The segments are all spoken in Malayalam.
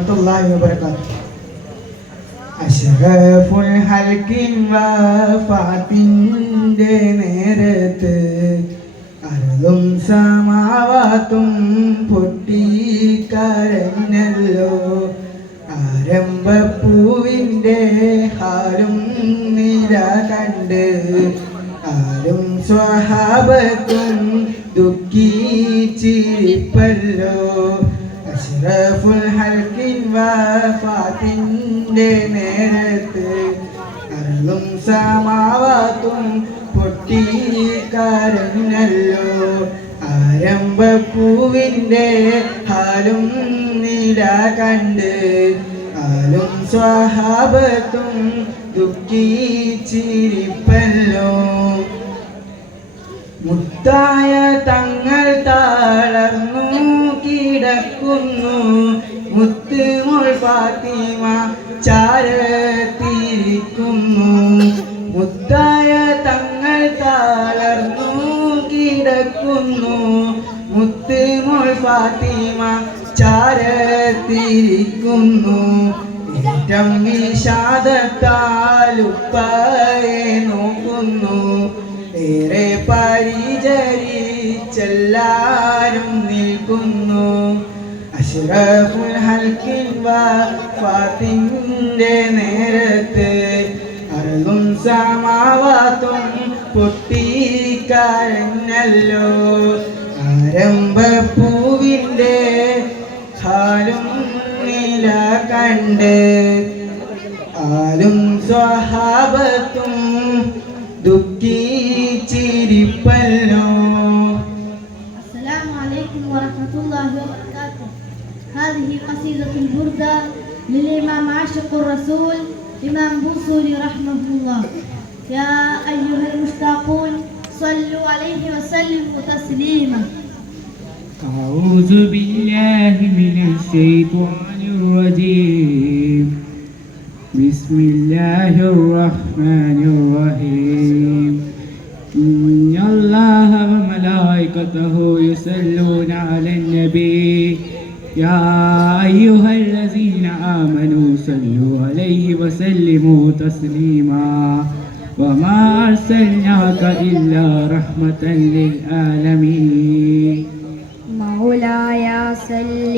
الله وبركاته അഷറഫുൽ ഹൽക്കിൻ വഫാത്തിൻ്റെ നേരത്ത് അരുളും സമാവാത്തും പൊട്ടിക്കരഞ്ഞല്ലോ ആരംഭപ്പൂവിൻ്റെ ഹാലും നിര കണ്ട് ആരും സ്വഹാബത്തും ദുഃഖിച്ചിരിപ്പല്ലോ അഷ്റഫുൽ ഹൽക്കിൻ വഫാത്തിന്റെ നേരത്ത് അരുളും സമാവാത്തും പൊട്ടിക്കരഞ്ഞല്ലോ ആരംഭപ്പൂവിന്റെ ഹാലും നില കണ്ട് ആലും സ്വഹാബത്തും ദുഃഖിച്ചിരിപ്പല്ലോ. മുത്തായ തങ്ങൾ താളർന്നു കിടക്കുന്നു. മുത്തുമോൾ ഫാത്തിമ ചാരത്തിരിക്കുന്നു. മുത്തായ തങ്ങൾ താളർന്നു കിടക്കുന്നു. മുത്തുമോൾ ഫാത്തിമ ചാരത്തിരിക്കുന്നു. ഏറ്റം വിഷാദത്താലുപ്പയെ നോക്കുന്നു. ഏറെ പരിചരിച്ചെല്ലാരും നിൽക്കുന്നു. അഷ്റഫുൽ ഹൽക്കിൻ വാത്തിന്റെ നേരത്ത് അറുതും സമാവാത്തും പൊട്ടിക്കാരനല്ലോ ആരംഭപ്പൂവിന്റെ ഹാലും നില കണ്ട് ആരും സ്വഹാബത്തും البردة للإمام عاشق الرسول إمام بوصولي رحمه الله. يا أيها المشتاقون صلوا عليه وسلموا تسليما. أعوذ بالله من الشيطان الرجيم. بسم الله الرحمن الرحيم. إن الله وملائكته يصلون على النبي. يا عليه وسلموا تسليما. وما أرسلناك إلا رحمة للعالمين. مولاي صل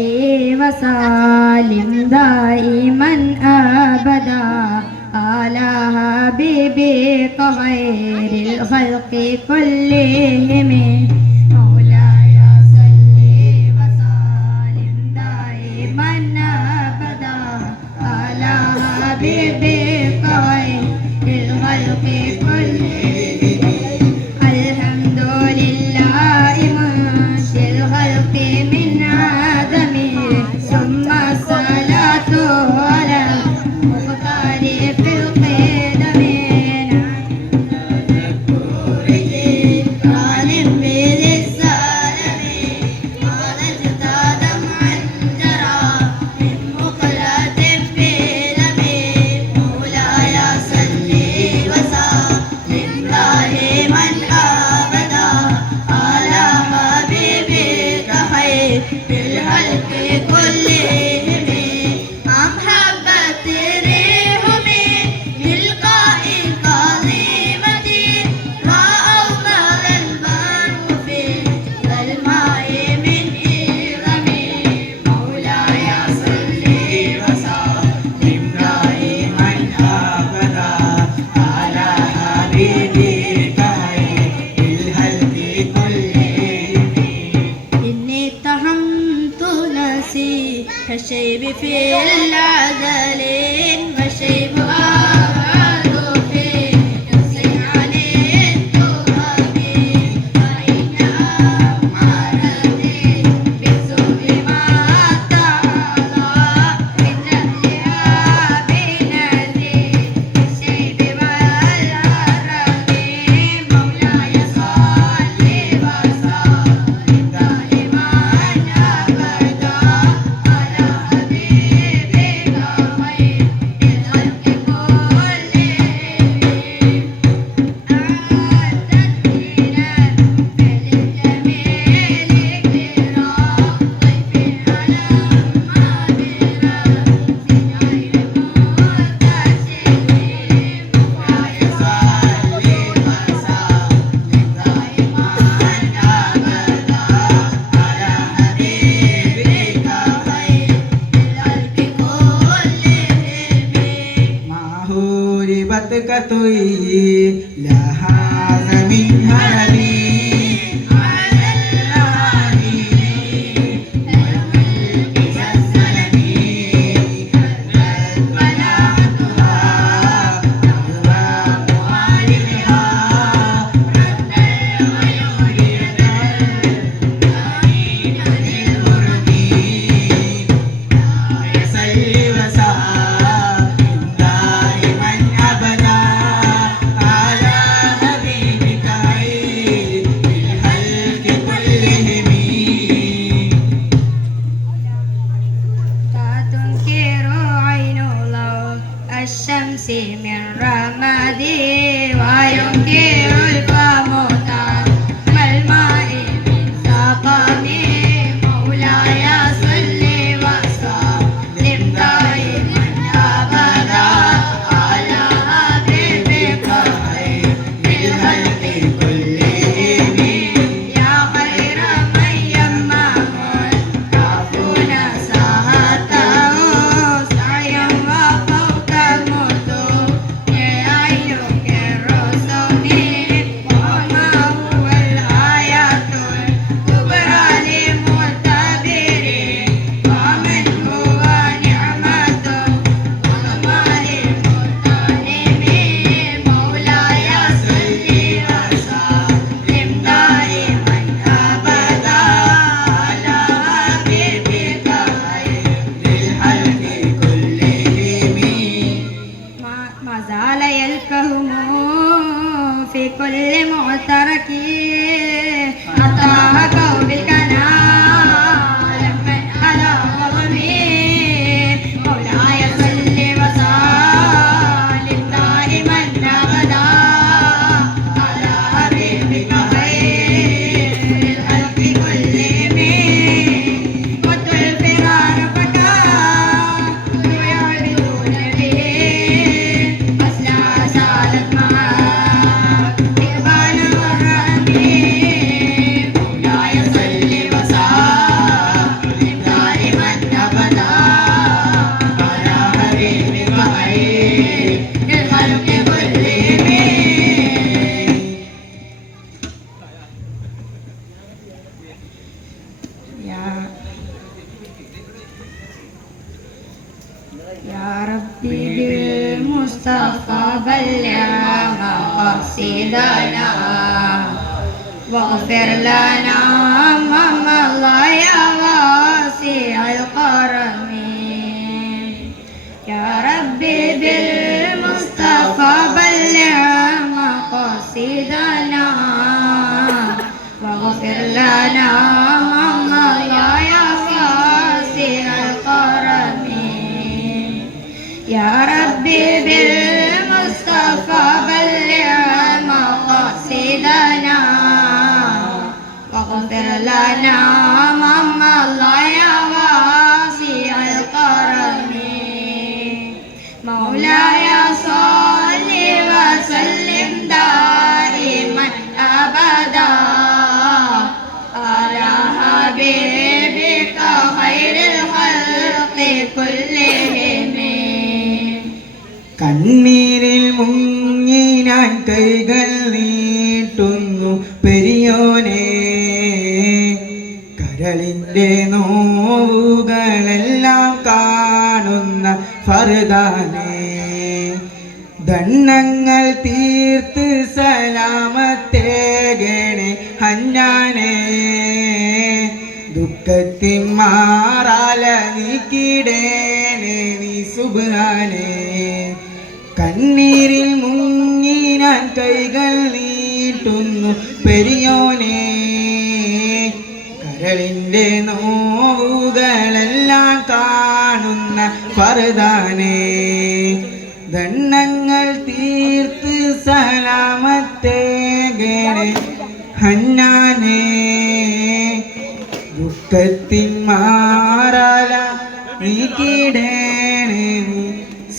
وسلم دائما أبدا على حبيبك خير الخلق كلهم. في العذلين se me يا ربي بالمصطفى بلغ قصيدنا واغفر لنا امام الله يا واسع الكرم يا ربي بالمصطفى بلغ مقاصدنا واغفر لنا കൈകൾ നീട്ടുന്നു പെരിയോനെ. കരളിന്റെ നോവുകളെല്ലാം കാണുന്ന ഫർദാനെ ദണ്ണങ്ങൾ തീർത്ത് സലാമത്തേകണെ ഹഞ്ഞാനേ. ദുഃഖത്തിൻ മാറാല നീക്കിടേനെ നീ സുബാനെ. കണ്ണീരിൽ മുങ്ങി ഞാൻ കൈകൾ നീട്ടുന്നു പെരിയോനെ. കരളിന്റെ നോവുകളെല്ലാം കാണുന്ന ഫറുദാനെ. ദണ്ണങ്ങൾ തീർത്ത് സലാമത്തേകേ ഹന്നാനെ. ദുഃഖത്തിൻ മാറാല നീക്കിടേണേ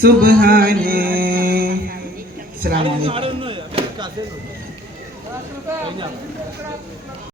സുബാനേ അസ്സലാമലൈക്കും